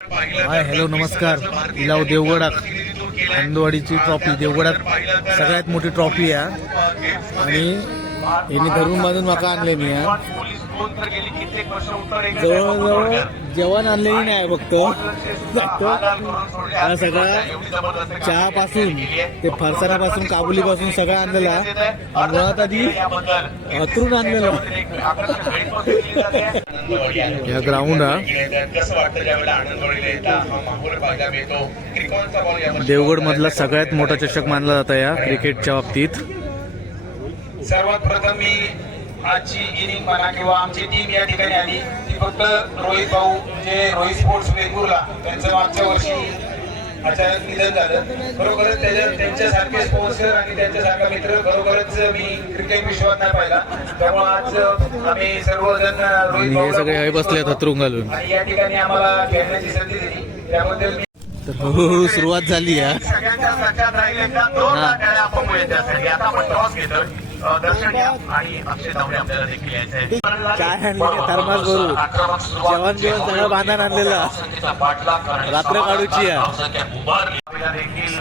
Hi hello नमस्कार. इलाव देवगडात आनंदवाडीची trophy देवगडात सगळ्यात मोठी ट्रॉफी आहे. आणि हिने धरून बांधून माका आणले मी जवळजवळ जेवण आणलेली नाही फक्त. हा सगळा चहापासून ते फरसाणापासून काबुलीपासून सगळं आणलेलं मुळात आधी अथरून आणलेलं या ग्राउंड कसं वाटतं ज्यावेळेला आनंदवाडीला येता माहोल बघायला मिळतो. त्रिकोणचा बॉल यावर देवगड मधला सगळ्यात मोठा चषक मानला जाता या क्रिकेटच्या बाबतीत. सर्वात प्रथम मी आजची इनिंग म्हणा किंवा आमची टीम या ठिकाणी आली ती फक्त रोहित भाऊ जे रोहित स्पोर्ट्स वेंगुर्ला त्यांचं मागच्या वर्षी अचानक निधन झालं. बरोबरच त्याच्या त्यांच्यासारखे स्पॉन्सर आणि त्यांच्यासारखा मित्र बरोबरच मी क्रिकेट विश्वात नाही पाहिला. त्यामुळे आज आम्ही सर्वजण रोहित हे भाऊला सगळे हे बसले हतरून घालून आणि या ठिकाणी आम्हाला खेळण्याची संधी दिली. त्याबद्दल मी तर हळूहळू सुरुवात झाली आहे सगळ्यांच्या राहिले दोन हा. आपण त्यासाठी आता आपण टॉस घेतो अं, दर्शन या आणि अक्षय तावडे आपल्याला देखील काय थर्मास जेवण जेवण सगळं बांधून आणलेलं. रात्र काढूची आहे. आपल्याला देखील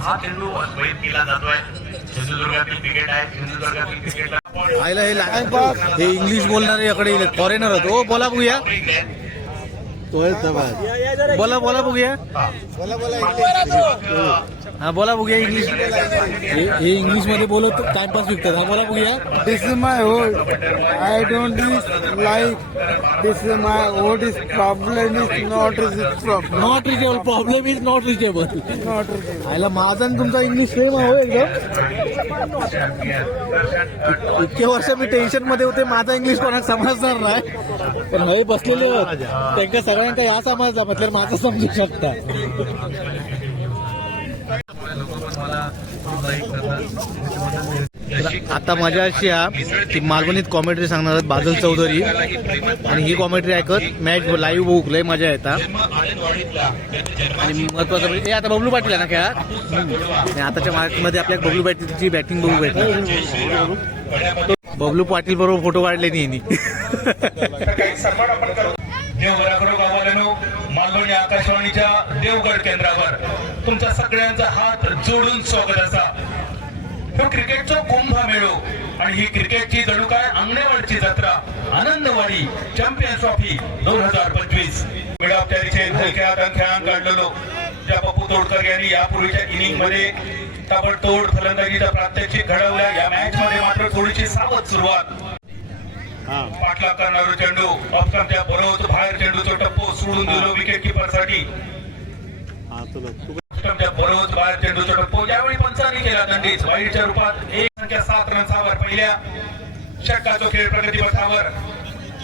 हा चेंडू द्वैत केला जातोय. सिंधुदुर्गातील क्रिकेट आहे सिंधुदुर्गातील क्रिकेट आईला हे लहान हे इंग्लिश बोलणारे इकडे फॉरेनर होत हो बोला बघूया. तो बोला बोला बघूया. हा बोला बघूया इंग्लिश हे हे इंग्लिशमध्ये बोलत टाइमपास विकतात हा बोला बघूया. This is my vote. I don't is like this is my vote is problem is not is problem. Not reachable problem is not reachable Not really. आईला माझा आणि तुमचा इंग्लिश सेम आहे हो एकदम. इतके वर्ष मी टेन्शनमध्ये होते माझा इंग्लिश कोणाला समजणार नाही. पण हे बसलेले आहेत. त्यांना सगळ्यांका या समजला म्हटलं माझं समजू शकता तर आता मजा अशी आहे की मालवणीत कॉमेंट्री सांगणार आहेत बादल चौधरी. आणि ही कॉमेंट्री ऐकत मॅच लाईव्ह बघू लय मजा येतात आणि महत्वाचं म्हणजे आता बबलू पाटील आहे ना खेळात? आताच्या मध्ये आपल्या बबलू पाटीलची बॅटिंग बघू भेटली बबलू पाटील बरोबर फोटो काढले नाही मालवणी आकाशवाणीच्या देवगड केंद्रावर तुमचा सगळ्यांचा हात जोडून स्वागत असा. तो क्रिकेटचा कुंभ मेळो. आणि ही क्रिकेटची जणू काय अंगणेवाडची जत्रा आनंदवाडी चॅम्पियन्स ट्रॉफी दोन हजार पंचवीस. मिडावत्यारीचे हलक्या खेळांक काढलेलो. ज्या पप्पू तोडकर यांनी यापूर्वीच्या इनिंगमध्ये ताबडतोड फलंदाजीचा प्रात्यक्षिक घडवल्या. या मॅच मध्ये मात्र थोडीशी सावध सुरुवात. पाठला करणारो चेंडू ऑप्शन त्या बरोबर बाहेर चेंडूचा टप्पो सोडून दिलो विकेट किपरसाठी. बरोबर बाहेर चेंडूचा टप्पो. यावेळी पंचांनी केला दंडीच वाईटच्या रूपात एक संख्या सात रन्सावर पहिल्या षटकाचा खेळ प्रगतीपथावर.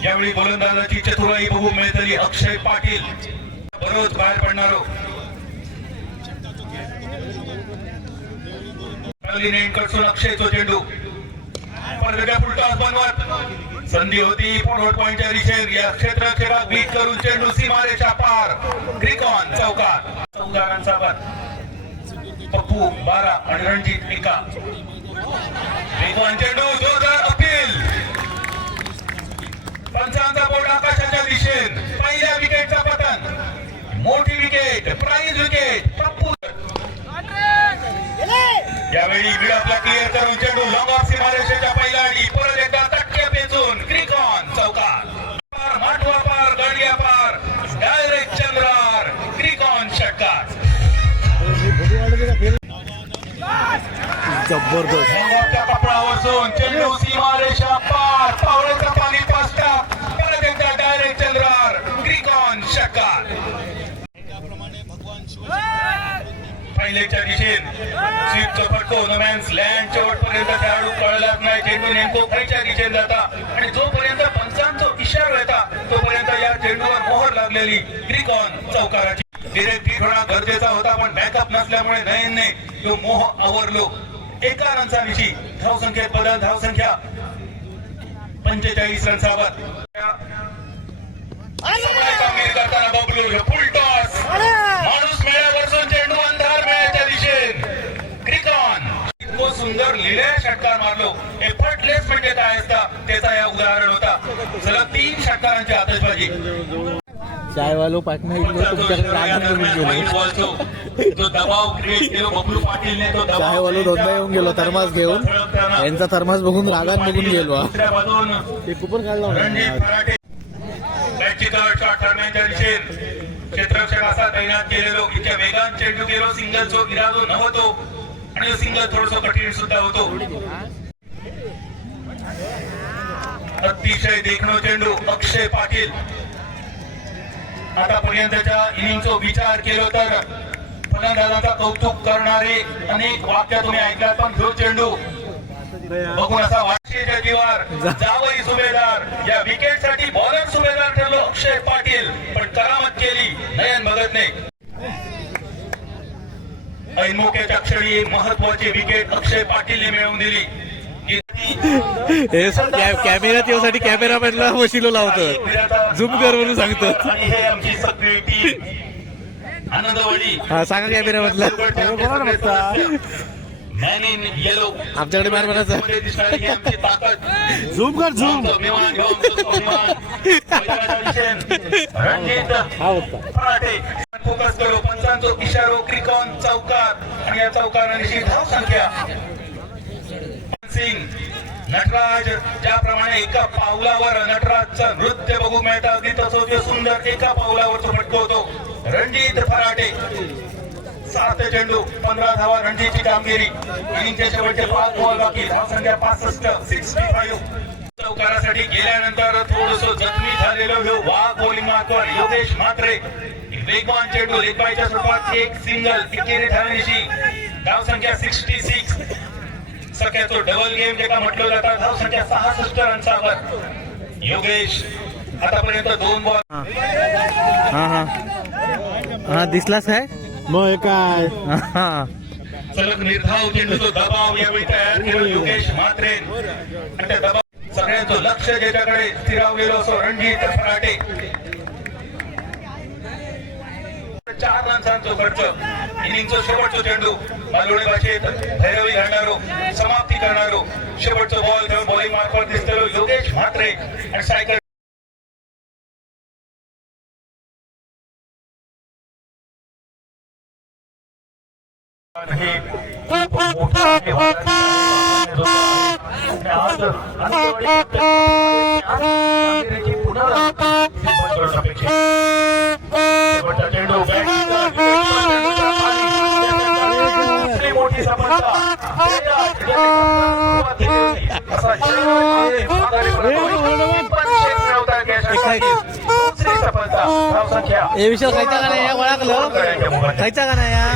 यावेळी गोलंदाजाची चतुराई बघू मिळतली. अक्षय पाटील बरोबर बाहेर पडणारो. पहिली नेट कडसून अक्षयचो चेंडू. परत फुलटॉस बनवत संधी होती फॉरवर्ड पॉइंटच्या दिशेत या क्षेत्र क्षेत्रक्षेत्रात बीट करून चेंडू सीमारेच्या पार. क्रिकॉन चौकात. चौदा रनसावर. पप्पू बारा आणि रणजित एका जोरदार अपील. पंचांचा बोर्ड आकाशाच्या दिशेत. पहिल्या विकेटचा पतन. मोठी विकेट प्राईज विकेट पप्पू जबरदस्त मोठ्या कपडावर जाऊन पार. पावळेचा पाणी पाचटा परत डायरेक्ट चंद्रार क्रिकॉन षटकार पहिल्याच्या दिशेन स्वीपचा फटको नमॅन्स लँड शेवटपर्यंत खेळाडू कळलाच नाही. चेंडू नेमको खायच्या दिशेने जाता. आणि जोपर्यंत पंचांचा इशारा येता तोपर्यंत या चेंडूवर मोहर लागलेली क्रिकॉन चौकाराची. धीरे हिट होणं गरजेचा होता पण बॅकअप नसल्यामुळे नयनने तो मोह आवरलो. एका रनचा विषयी धावसंख्येत बदल धावसंख्या पंचेचाळीस रनसावर. कामगिरी करताना बबलू हे फुल टॉस माणूस मेळ्यावरसून चेंडू अंधार मेळ्याच्या दिशेत. क्रिकॉन. इतकं सुंदर लिहिल्या षटकार मारलो. एफर्टलेस म्हणजे काय असता? त्याचा या उदाहरण होता. सलग तीन षटकारांची आतषबाजी. चायवालो पाटणा इथले तुमच्याकडे रागात बघून गेलो. चायवालो दोनदा येऊन गेलो थर्मास घेऊन. यांचा थर्मास बघून रागात बघून गेलो. ते कुपन काढला क्षेत्ररक्षक असा तैनात केलेलो इतक्या वेगान चेंडू गेलो सिंगलचो इरादो नव्हतो. आणि सिंगल थोडस कठीण सुद्धा होतो. अतिशय देखणो चेंडू अक्षय पाटील. आतापर्यंतच्या इनिंगचा विचार केलो तर फलंदाजांचा कौतुक करणारे अनेक वाक्य तुम्ही ऐकल्यात पण जो चेंडू बघून असा वाशीच्या जीवार जावई सुभेदार या विकेटसाठी बॉलर सुभेदार ठरलो अक्षय पाटील पण करामत केली नयन भगतने. ऐनमोक्याच्या क्षणी महत्वाची विकेट अक्षय पाटीलने मिळवून दिली. हे कॅ- कॅमेऱ्यात येण्यासाठी कॅमेरामॅनला वशिलो लावतो झूम कर म्हणून सांगतो आणि हे हा सांगा कॅमेरामॅनला मॅन इन येलो आमच्याकडे मार म्हणायचा ही झूम कर झूम. स्वाभिमान घेऊन तो स्वाभिमान. रणजित. फराटे फोकस करो. पंचांचो इशारो क्रिकॉन चौकार. आणि या चौकारांची धाव संख्या सिंग नटराज ज्याप्रमाणे एका पावलावर नटराजचं नृत्य बघू मिळतं. अगदी तसं सुंदर एका पावलावर तो फटकवतो रणजित फराटे. सात चेंडू पंधरा धावा रणजीची कामगिरी. इनिंगच्या शेवटचे पाच बॉल बाकी. संख्या पासष्ट सिक्स्टी फाईव्ह चौकारासाठी गेल्यानंतर थोडस जखमी झालेलो हे वाघ बॉलिंग मार्कवर योगेश म्हात्रे. वेगवान चेंडू लेखबाईच्या स्वरूपात एक सिंगल एकेरी धावण्याची धावसंख्या सिक्स्टी सिक्स सगळ्याचो डबल गेम जेका म्हटलं जातं. धाव संख्या सहासष्ट रनसावर योगेश आतापर्यंत दोन बॉल हा. हा हा. दिसलाच काय? मग काय? हा सलग निर्धाव चेंडूचा दबाव यावेळी तयार केला योगेश म्हात्रे. आणि त्या दबाव सगळ्यांचं लक्ष ज्याच्याकडे स्थिरावलेलं असो रणजित फराटे चार रनसांचो खर्च इनिंगचं शेवटचं चेंडू. मालवणी भाषेत भैरवी घालणारो समाप्ती करणारो शेवटचं बॉल घेऊन बॉलिंग मार्फत दिसतो योगेश म्हात्रे आणि सायकल पुन्हा हे विषय मोठी खायचा का नाही या? ओळखलं? खायचा का नाही या?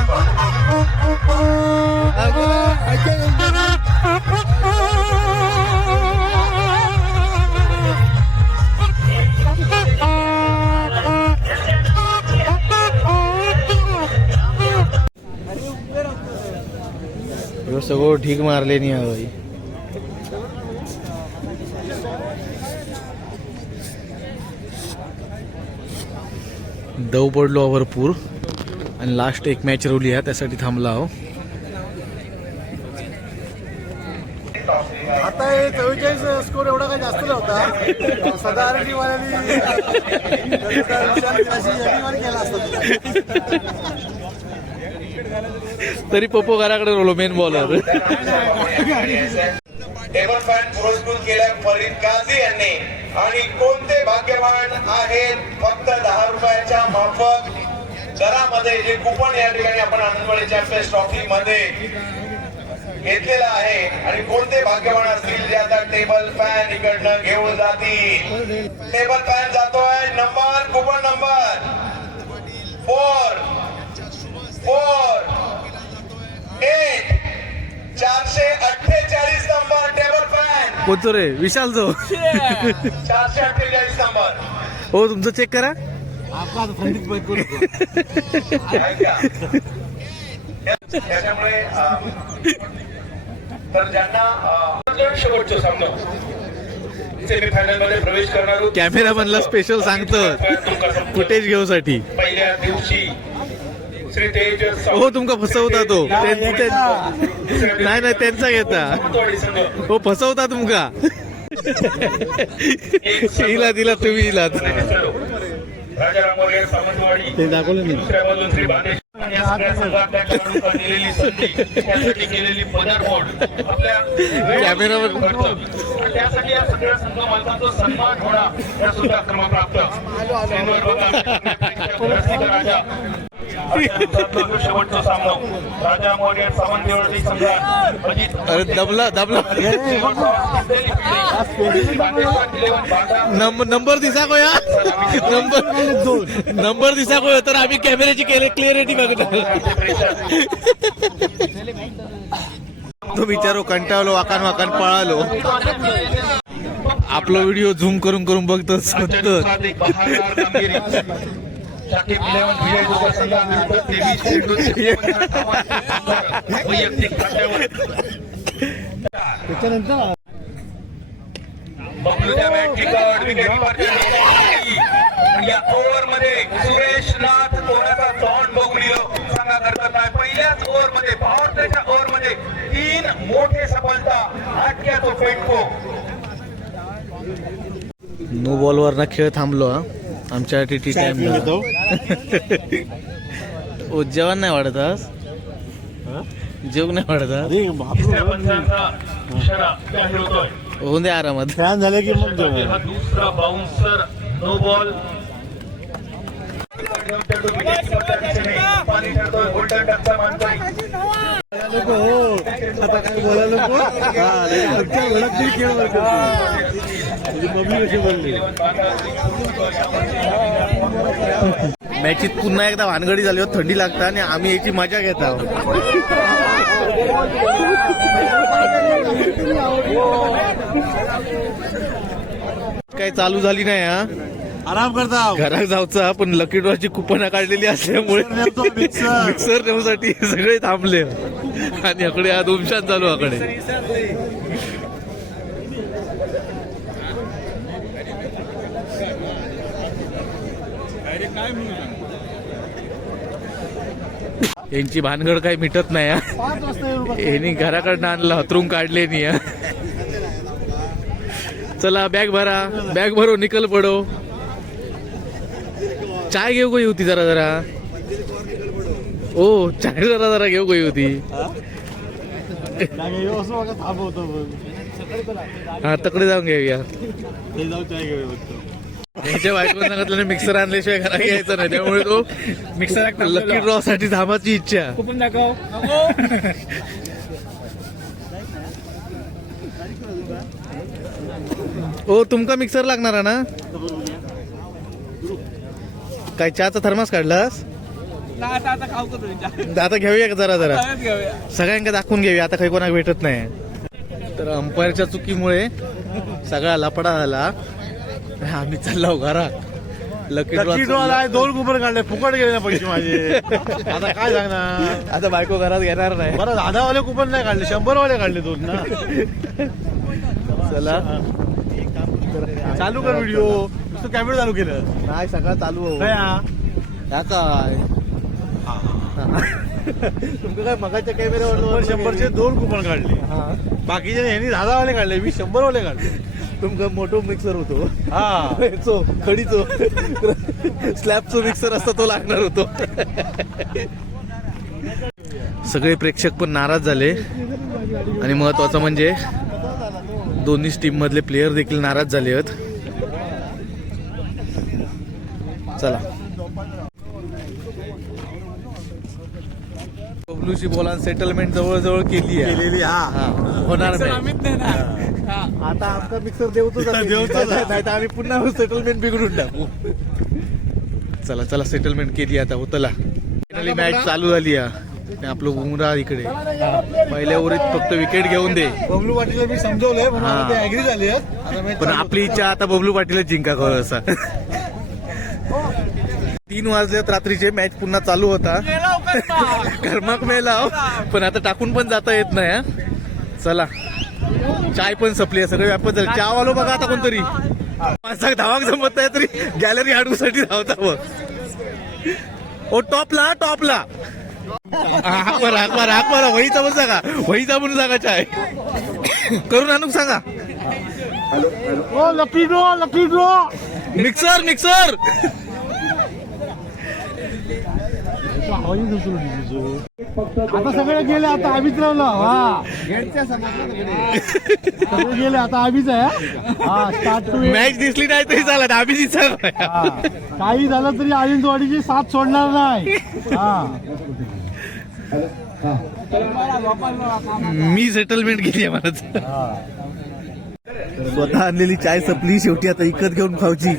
सगळं ठीक मारले नाही यावेळी दव पडलो भरपूर. आणि लास्ट एक मॅच रवली आहे त्यासाठी थांबला आहो आता हे चव्वेचाळीस स्कोर एवढा काही जास्त नव्हता. सदा आरटी वाल्यानी केला असता तरी पप्पू घराकडे रोलो मेन बॉलर टेबल फॅन पुरस्कृत केल्या फरीद काझी यांनी. आणि कोणते भाग्यवान आहेत? फक्त दहा रुपयाच्या माफक दरामध्ये जे कुपन या ठिकाणी आपण आनंदवाडी चॅम्पियन्स ट्रॉफी मध्ये घेतलेला आहे. आणि कोणते भाग्यवान असतील जे आता टेबल फॅन इकडनं घेऊन जातील? टेबल फॅन जातोय. नंबर कुपन नंबर कोणतो रे विशाल जो चारशे अठ्ठेचाळीस नंबर हो तुमचं चेक करा ऐका. त्याच्यामुळे अं, तर ज्यांना अं, शेवटचं सामना सेमीफायनलमध्ये प्रवेश करणार आहोत. कॅमेरामॅनला स्पेशल सांगतं फुटेज घेऊसाठी पहिल्या दिवशी हो तुमका फसवता तो. नाही नाही त्यांचा घेता हो फसवता तुमका. हिला दिला तुम्ही ते दाखवलं नाही. त्यासाठी केलेली पदार्पण आपल्या कॅमेरावर- घडतं. आणि त्यासाठी या सगळ्या संघ मालकांचा सन्मान होणार या सुद्धा क्रमप्राप्त राजा. शेवटचा सामना राजा वॉरियर सावंतवाडी संघात अजित अरे दबला दबला. नंबर दिसा को या. नंबर नंबर दिसा को तर आम्ही कॅमेऱ्याची केले क्लिअरिटी बघणार तो विचारो कंटाळलो वाकान वाकान पळालो. आपला व्हिडिओ झूम करून करून बघतो शाकिब इलेव्हन विजय दुर्गा संघाविरुद्ध तेवीस चेंडू वैयक्तिक खात्यावर बबलूच्या या ओव्हरमध्ये सुरेश नाथ कोणाचा तोंड बघलिलो सांगा करतात नाही पहिल्याच ओव्हरमध्ये पॉवर ओव्हरमध्ये तीन मोठे सफलता आटक्यातो पेटको नो बॉलवर ना खेळ थांबलो हा. आमच्या टी टी टाइम जेवण नाही वाढत आज. जेवण नाही वाढत आज. होतोय. होऊन दे आरामात. फॅन झालं की मग हा दुसरा बाउन्सर नो बॉल हो नको मॅचीत पुन्हा एकदा भानगडी झाली हो थंडी लागता आणि आम्ही याची मजा घेत आहोत. काय चालू झाली नाही हा? आराम करता घरात जाऊचा पण लकी ड्रॉची कुपन काढलेली असल्यामुळे मिक्सर. नेण्यासाठी सगळे थांबले. आणि अकडे हा दोमशान चालू आकडे. यांची भानगड काही मिटत नाही. यांनी घराकडनं आणलं हतरून काढले नाही. चला बॅग भरा बॅग भरो निकल पडो चाय घेऊ गई होती जरा जरा ओ चाय जरा जरा घेऊ गई होती हे. हा तकडे जाऊन घेऊया हे जाऊ चाय घेऊया फक्त. याच्या बायको सांगितलं मिक्सर आणल्याशिवाय घरात घ्यायचं नाही. त्यामुळे तो मिक्सर लकी ड्रॉ साठी थांबाची इच्छा. ओ तुमका मिक्सर लागणार आहे ना? काय चहाचा थर्मास काढलास? आता घेऊया का जरा जरा? सगळ्यांका दाखवून घेऊया आता काही कोणाला भेटत नाही. तर अंपायरच्या चुकीमुळे सगळा लपडा झाला आम्ही चाललो घरात. लकी आहे, दोन कुपन काढले फुकट गेले ना पैसे माझे. आता काय सांगणार? आता बायको घरात घेणार नाही. बरं दहा वाले कुपन नाही काढले शंभर वाले काढले दोन ना. चला. चालू कर व्हिडिओ नुसतं कॅमेरा चालू केलं. नाही सगळं चालू हो. काय काय? तुमचं काय मगाच्या कॅमेऱ्यावर शंभरचे दोन कुपन काढले. बाकीचे ह्यांनी दहा वाले काढले मी शंभर वाले काढले. तुमका मोठो मिक्सर होतो. हा. चो खडीचो. स्लॅबचो मिक्सर असता तो लागणार होतो. सगळे प्रेक्षक पण नाराज झाले. आणि महत्वाचं म्हणजे दोन्ही टीम मधले प्लेयर देखील नाराज झाले आहेत. चला. बबलूची बोलान सेटलमेंट जवळजवळ केली आहे. होणार नाही. आता आमचा मिक्सर देवतोच. नाही तर आम्ही पुन्हा सेटलमेंट बिघडून टाकू. चला चला सेटलमेंट केली आता होतला. फायनली मॅच चालू झाली आपलं उमरा इकडे. पहिल्या ओव्हरीत फक्त विकेट घेऊन दे. बबलू पाटील मी समजवलंय हा. पण. आपली इच्छा आता बबलू पाटीलच जिंका खरं असा. तीन वाजल्यात रात्रीचे मॅच पुन्हा चालू होता. कर्माक मेला पण आता टाकून पण जाता येत नाही हा. चला. चाय पण संपली आहे सगळं व्यापत झालं. चहा वालो बघा आता कोणतरी. माणसाक धावाक जमत नाही तरी गॅलरी हाडूसाठी धावता बघ ओ टॉपला टॉपला. हाक मारा हाक मारा हाक मारा. वहीचा पण सांगा. वहीचा म्हणून सांगा चाय. करून आणूक सांगा. ओ lucky draw lucky draw. Mixer mixer. आता सगळे गेले आता आम्हीच राहिलो. हा. सगळे गेले आता आम्हीच आहे हा. स्टार्ट टू मॅच दिसली नाही तरी चालत आम्ही दिसत काही झालं तरी आनंदवाडीची साथ सोडणार नाही. हा. मी सेटलमेंट केली आहे मला. स्वतः आणलेली चाय संपली शेवटी आता इकत घेऊन खाऊची.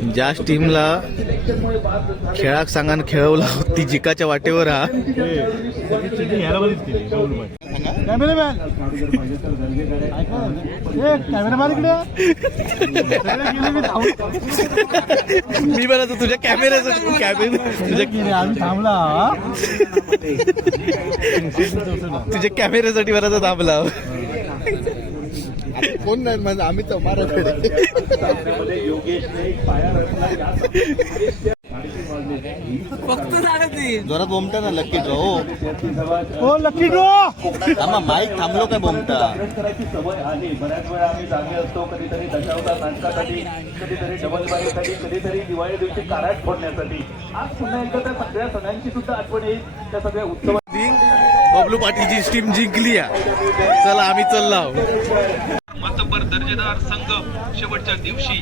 ज्या टीमला खेळाक सांगान खेळवला ती जिकाच्या वाटेवर हा मी धावून. तुझ्या कॅमेऱ्याचा तुझ्या थांबला तुझ्या कॅमेऱ्यासाठी बराच थांबला कोण नाही म्हणजे आम्ही तर जोरात बोमटा ना लक्की ड्रॉ ओ लकी ड्रॉ! आम्हा माईक थांबलो काय बोमटा? करायची सवय आली बऱ्याच वेळा आम्ही जागे असतो कधीतरी दशावतार नाटकासाठी कधीतरी डबलबारीसाठी कधीतरी दिवाळी दिवशी काराट फोडण्यासाठी आज पुन्हा एकदा त्या सगळ्या सणांची सुद्धा आठवण येईल त्या सगळ्या बबलू पाटीलची टीम जिंकली. चला आम्ही चाललो मतबर दर्जेदार संघ शेवटच्या दिवशी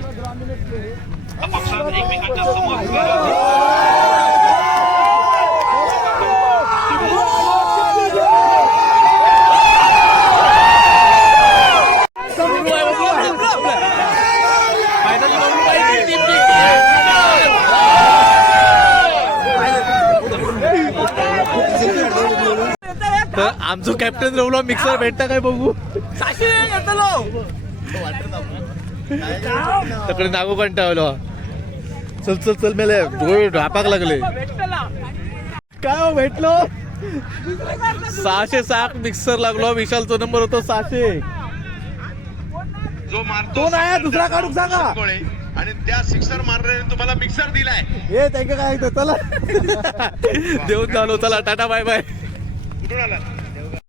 अपक्षात एकमेकांच्या समोर उभे तर आमचं कॅप्टन रवला मिक्सर भेटता काय बघू? तकडे नागो कंटावलो चल चल चल मेले. डोळे ढापाक लागले. काय हो भेटलो? सहाशे साठ मिक्सर लागलो. विशालचा नंबर होतो सहाशे. जो मारतो तो नाही दुसरा काढून सांगा. आणि त्या सिक्सर मारण्याने तुम्हाला मिक्सर दिलाय. हे काय काय चला. देऊन झालो चला टाटा बाय बाय. कुठून आला